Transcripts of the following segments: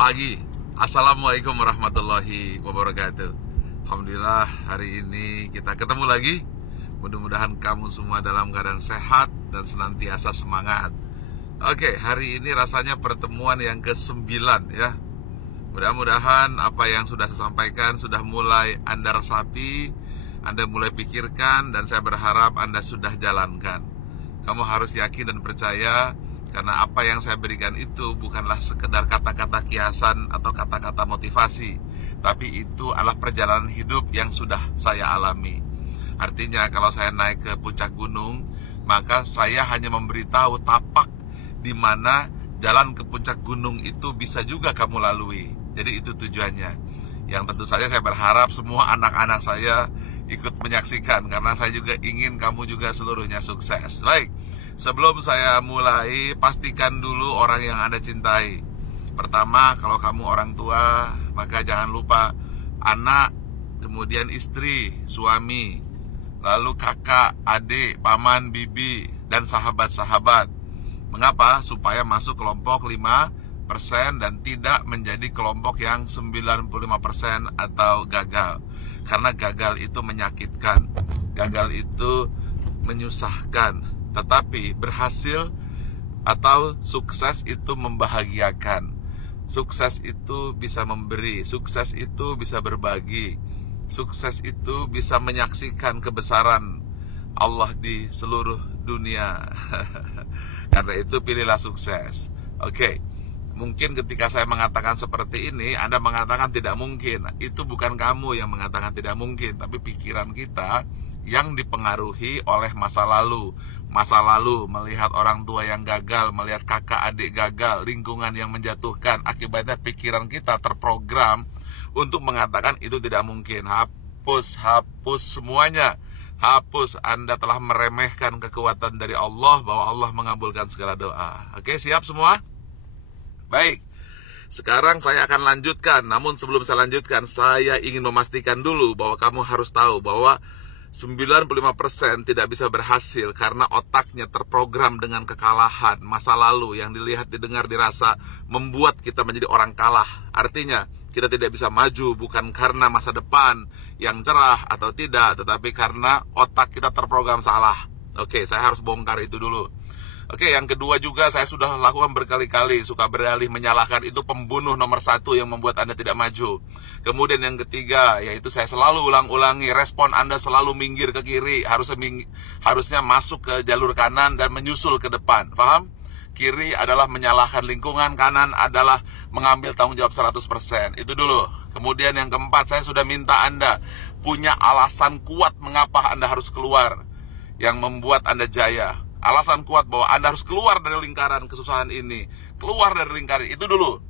pagi. Assalamualaikum warahmatullahi wabarakatuh. Alhamdulillah hari ini kita ketemu lagi. Mudah-mudahan kamu semua dalam keadaan sehat dan senantiasa semangat. Oke, hari ini rasanya pertemuan yang ke-9 ya. Mudah-mudahan apa yang sudah saya sampaikan sudah mulai Anda resapi, Anda mulai pikirkan, dan saya berharap Anda sudah jalankan. Kamu harus yakin dan percaya, karena apa yang saya berikan itu bukanlah sekedar kata-kata kiasan atau kata-kata motivasi, tapi itu adalah perjalanan hidup yang sudah saya alami. Artinya kalau saya naik ke puncak gunung, maka saya hanya memberitahu tapak di mana jalan ke puncak gunung itu bisa juga kamu lalui. Jadi itu tujuannya. Yang tentu saja saya berharap semua anak-anak saya ikut menyaksikan, karena saya juga ingin kamu juga seluruhnya sukses. Baik, sebelum saya mulai, pastikan dulu orang yang Anda cintai. Pertama, kalau kamu orang tua, maka jangan lupa anak, kemudian istri, suami, lalu kakak, adik, paman, bibi, dan sahabat-sahabat. Mengapa? Supaya masuk kelompok 5% dan tidak menjadi kelompok yang 95% atau gagal. Karena gagal itu menyakitkan, gagal itu menyusahkan, tetapi berhasil atau sukses itu membahagiakan. Sukses itu bisa memberi, sukses itu bisa berbagi, sukses itu bisa menyaksikan kebesaran Allah di seluruh dunia. Karena itu pilihlah sukses. Oke. Mungkin ketika saya mengatakan seperti ini, Anda mengatakan tidak mungkin. Itu bukan kamu yang mengatakan tidak mungkin, tapi pikiran kita yang dipengaruhi oleh masa lalu. Masa lalu melihat orang tua yang gagal, melihat kakak adik gagal, lingkungan yang menjatuhkan. Akibatnya pikiran kita terprogram untuk mengatakan itu tidak mungkin. Hapus semuanya. Hapus, Anda telah meremehkan kekuatan dari Allah, bahwa Allah mengabulkan segala doa. Oke, siap semua? Baik, sekarang saya akan lanjutkan. Namun sebelum saya lanjutkan, saya ingin memastikan dulu bahwa kamu harus tahu bahwa 95% tidak bisa berhasil karena otaknya terprogram dengan kekalahan masa lalu yang dilihat, didengar, dirasa, membuat kita menjadi orang kalah. Artinya, kita tidak bisa maju bukan karena masa depan yang cerah atau tidak, tetapi karena otak kita terprogram salah. Oke, saya harus bongkar itu dulu. Oke, yang kedua juga saya sudah lakukan berkali-kali, suka beralih menyalahkan, itu pembunuh nomor 1 yang membuat Anda tidak maju. Kemudian yang ketiga, yaitu saya selalu ulang-ulangi, respon Anda selalu minggir ke kiri, harusnya masuk ke jalur kanan dan menyusul ke depan. Paham? Kiri adalah menyalahkan lingkungan, kanan adalah mengambil tanggung jawab 100%. Itu dulu. Kemudian yang keempat, saya sudah minta Anda punya alasan kuat mengapa Anda harus keluar, yang membuat Anda jaya. Alasan kuat bahwa Anda harus keluar dari lingkaran kesusahan ini, keluar dari lingkaran itu dulu.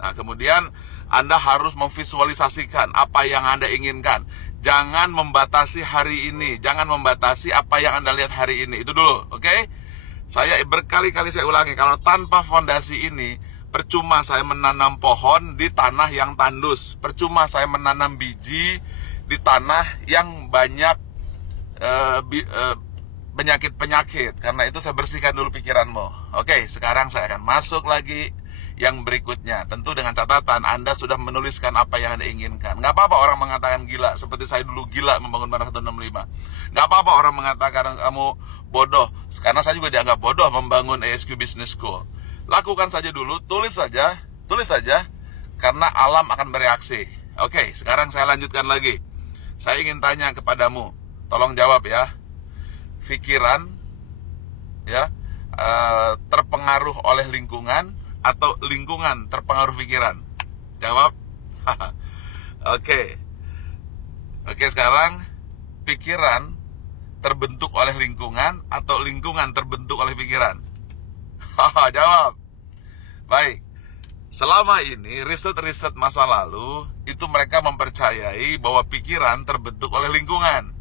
Nah, kemudian Anda harus memvisualisasikan apa yang Anda inginkan. Jangan membatasi hari ini, jangan membatasi apa yang Anda lihat hari ini. Itu dulu, oke? Saya berkali-kali saya ulangi, kalau tanpa fondasi ini, percuma saya menanam pohon di tanah yang tandus, percuma saya menanam biji di tanah yang banyak penyakit-penyakit. Karena itu saya bersihkan dulu pikiranmu. Oke, sekarang saya akan masuk lagi yang berikutnya. Tentu dengan catatan Anda sudah menuliskan apa yang Anda inginkan. Nggak apa-apa orang mengatakan gila, seperti saya dulu gila membangun Bandara 165. Nggak apa-apa orang mengatakan kamu bodoh, karena saya juga dianggap bodoh membangun ASQ Business School. Lakukan saja dulu, tulis saja, karena alam akan bereaksi. Oke, sekarang saya lanjutkan lagi. Saya ingin tanya kepadamu, tolong jawab ya. Pikiran ya terpengaruh oleh lingkungan atau lingkungan terpengaruh pikiran? Jawab. Oke, sekarang pikiran terbentuk oleh lingkungan atau lingkungan terbentuk oleh pikiran? Jawab. Baik. Selama ini riset-riset masa lalu itu mereka mempercayai bahwa pikiran terbentuk oleh lingkungan.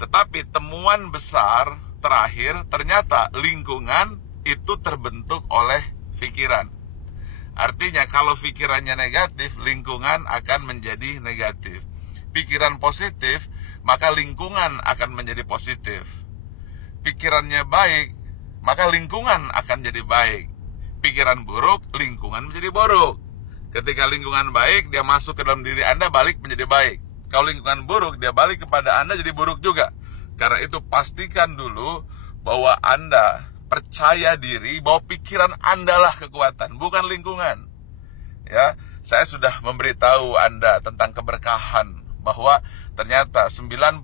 Tetapi temuan besar terakhir, ternyata lingkungan itu terbentuk oleh pikiran. Artinya kalau pikirannya negatif, lingkungan akan menjadi negatif. Pikiran positif, maka lingkungan akan menjadi positif. Pikirannya baik, maka lingkungan akan jadi baik. Pikiran buruk, lingkungan menjadi buruk. Ketika lingkungan baik, dia masuk ke dalam diri Anda, balik menjadi baik. Kalau lingkungan buruk, dia balik kepada Anda jadi buruk juga. Karena itu pastikan dulu bahwa Anda percaya diri bahwa pikiran Anda lah kekuatan, bukan lingkungan. Ya, saya sudah memberitahu Anda tentang keberkahan, bahwa ternyata 90%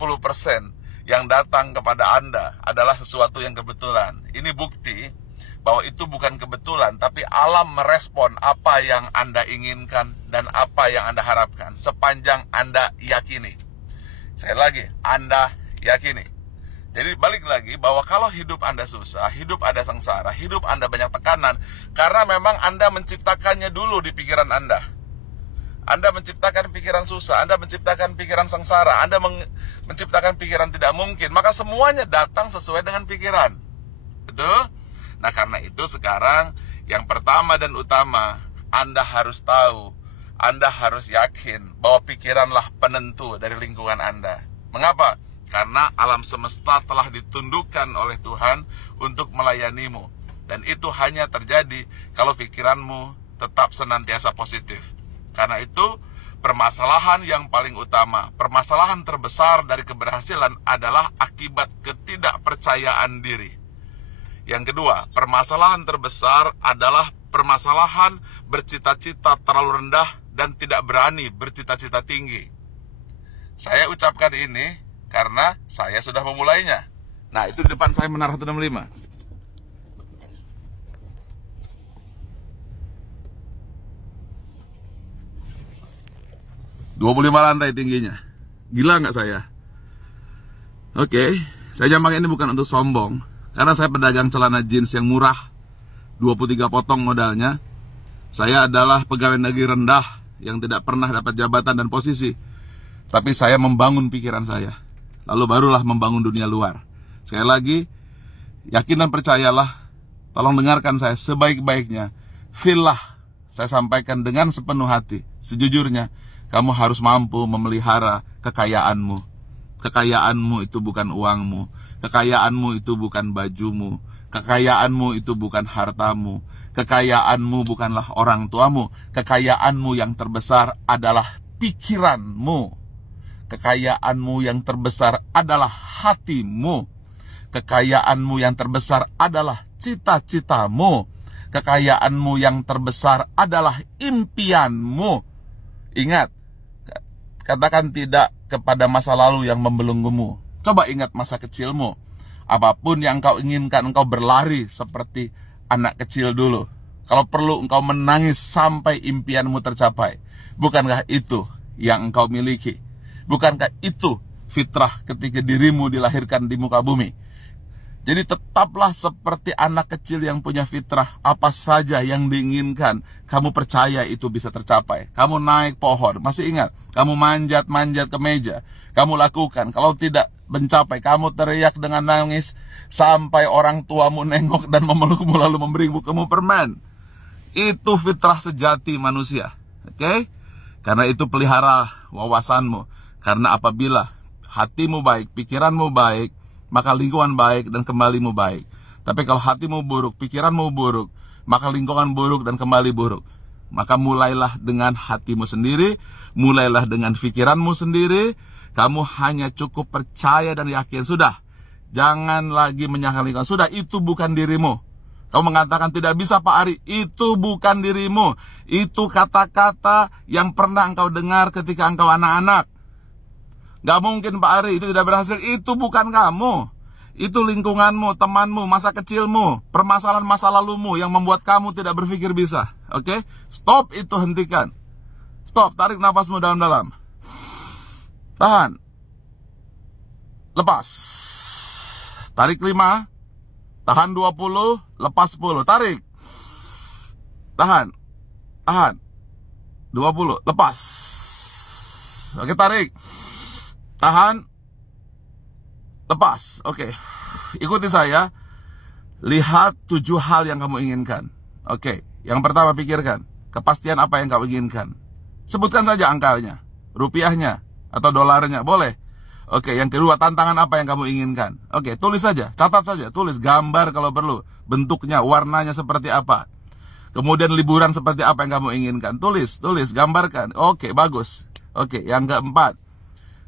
yang datang kepada Anda adalah sesuatu yang kebetulan. Ini bukti bahwa itu bukan kebetulan, tapi alam merespon apa yang Anda inginkan dan apa yang Anda harapkan sepanjang Anda yakini. Sekali lagi, Anda yakini. Jadi balik lagi bahwa kalau hidup Anda susah, hidup Anda sengsara, hidup Anda banyak tekanan, karena memang Anda menciptakannya dulu di pikiran Anda. Anda menciptakan pikiran susah, Anda menciptakan pikiran sengsara, Anda menciptakan pikiran tidak mungkin, maka semuanya datang sesuai dengan pikiran. Betul? Nah, karena itu sekarang yang pertama dan utama, Anda harus tahu, Anda harus yakin bahwa pikiranlah penentu dari lingkungan Anda. Mengapa? Karena alam semesta telah ditundukkan oleh Tuhan untuk melayanimu. Dan itu hanya terjadi kalau pikiranmu tetap senantiasa positif. Karena itu, permasalahan yang paling utama, permasalahan terbesar dari keberhasilan adalah akibat ketidakpercayaan diri. Yang kedua, permasalahan terbesar adalah permasalahan bercita-cita terlalu rendah dan tidak berani bercita-cita tinggi. Saya ucapkan ini karena saya sudah memulainya. Nah, itu di depan saya Menara 165. 25 lantai tingginya. Gila nggak saya? Oke, saya jamak ini bukan untuk sombong. Karena saya pedagang celana jeans yang murah, 23 potong modalnya. Saya adalah pegawai negeri rendah yang tidak pernah dapat jabatan dan posisi. Tapi saya membangun pikiran saya. Lalu barulah membangun dunia luar. Sekali lagi, yakin dan percayalah. Tolong dengarkan saya sebaik-baiknya. Feel-lah, saya sampaikan dengan sepenuh hati. Sejujurnya, kamu harus mampu memelihara kekayaanmu. Kekayaanmu itu bukan uangmu. Kekayaanmu itu bukan bajumu. Kekayaanmu itu bukan hartamu. Kekayaanmu bukanlah orang tuamu. Kekayaanmu yang terbesar adalah pikiranmu. Kekayaanmu yang terbesar adalah hatimu. Kekayaanmu yang terbesar adalah cita-citamu. Kekayaanmu yang terbesar adalah impianmu. Ingat, katakan tidak kepada masa lalu yang membelenggumu. Coba ingat masa kecilmu. Apapun yang engkau inginkan, engkau berlari seperti anak kecil dulu. Kalau perlu engkau menangis sampai impianmu tercapai. Bukankah itu yang engkau miliki? Bukankah itu fitrah ketika dirimu dilahirkan di muka bumi? Jadi tetaplah seperti anak kecil yang punya fitrah. Apa saja yang diinginkan, kamu percaya itu bisa tercapai. Kamu naik pohon, masih ingat? Kamu manjat-manjat ke meja. Kamu lakukan, kalau tidak mencapai, kamu teriak dengan nangis sampai orang tuamu nengok dan memelukmu lalu memberimu kamu permen. Itu fitrah sejati manusia. Oke? Karena itu pelihara wawasanmu. Karena apabila hatimu baik, pikiranmu baik, maka lingkungan baik dan kembalimu baik. Tapi kalau hatimu buruk, pikiranmu buruk, maka lingkungan buruk dan kembali buruk. Maka mulailah dengan hatimu sendiri, mulailah dengan pikiranmu sendiri. Kamu hanya cukup percaya dan yakin. Sudah, jangan lagi menyalahkan lingkungan. Sudah, itu bukan dirimu. Kamu mengatakan tidak bisa Pak Ari, itu bukan dirimu. Itu kata-kata yang pernah engkau dengar ketika engkau anak-anak. Gak mungkin Pak Ari, itu tidak berhasil. Itu bukan kamu. Itu lingkunganmu, temanmu, masa kecilmu, permasalahan masa lalumu yang membuat kamu tidak berpikir bisa. Oke? Stop itu, hentikan. Stop, tarik nafasmu dalam-dalam. Tahan. Lepas. Tarik 5. Tahan 20. Lepas 10. Tarik. Tahan. Tahan. 20. Lepas. Oke, tarik. Tahan. Lepas. Oke. Ikuti saya. Lihat 7 hal yang kamu inginkan. Oke. Yang pertama, pikirkan. Kepastian apa yang kamu inginkan. Sebutkan saja angkanya. Rupiahnya. Atau dolarnya. Boleh. Oke. Yang kedua, tantangan apa yang kamu inginkan. Oke. Tulis saja. Catat saja. Tulis gambar kalau perlu. Bentuknya, warnanya seperti apa. Kemudian liburan seperti apa yang kamu inginkan? Tulis, gambarkan. Oke, bagus. Oke, yang keempat.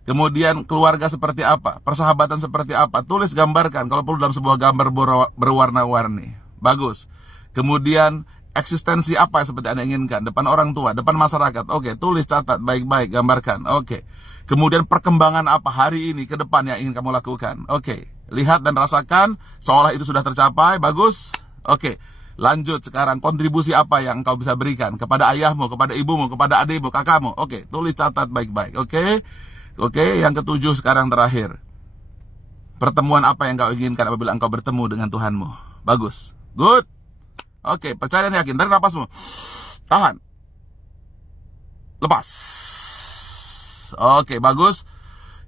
Kemudian keluarga seperti apa? Persahabatan seperti apa? Tulis, gambarkan. Kalau perlu dalam sebuah gambar berwarna-warni. Bagus. Kemudian eksistensi apa yang seperti Anda inginkan? Depan orang tua, depan masyarakat. Oke, tulis, catat, baik-baik, gambarkan. Oke. Kemudian perkembangan apa hari ini ke depan yang ingin kamu lakukan? Oke. Lihat dan rasakan seolah itu sudah tercapai. Bagus. Oke. Lanjut sekarang, kontribusi apa yang kau bisa berikan kepada ayahmu, kepada ibumu, kepada adikmu, kakakmu. Oke, tulis, catat baik-baik. Oke. Oke, yang ketujuh sekarang terakhir. Pertemuan apa yang kau inginkan apabila engkau bertemu dengan Tuhanmu? Bagus. Good. Oke, percaya dan yakin. Tarik napasmu. Tahan. Lepas. Oke, bagus.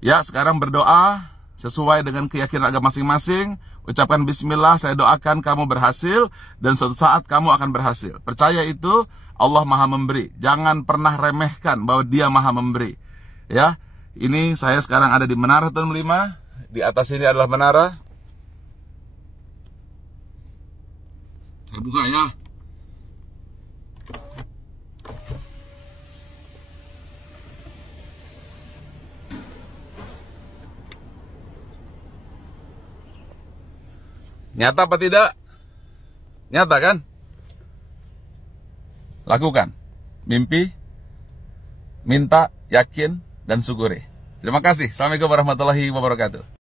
Ya, sekarang berdoa sesuai dengan keyakinan agama masing-masing. Ucapkan bismillah, saya doakan kamu berhasil dan suatu saat kamu akan berhasil. Percaya itu, Allah Maha Memberi. Jangan pernah remehkan bahwa Dia Maha Memberi. Ya, ini saya sekarang ada di Menara Turn 5. Di atas ini adalah menara. Saya buka ya. Nyata apa tidak? Nyata kan? Lakukan. Mimpi, minta, yakin, dan syukuri. Terima kasih. Assalamualaikum warahmatullahi wabarakatuh.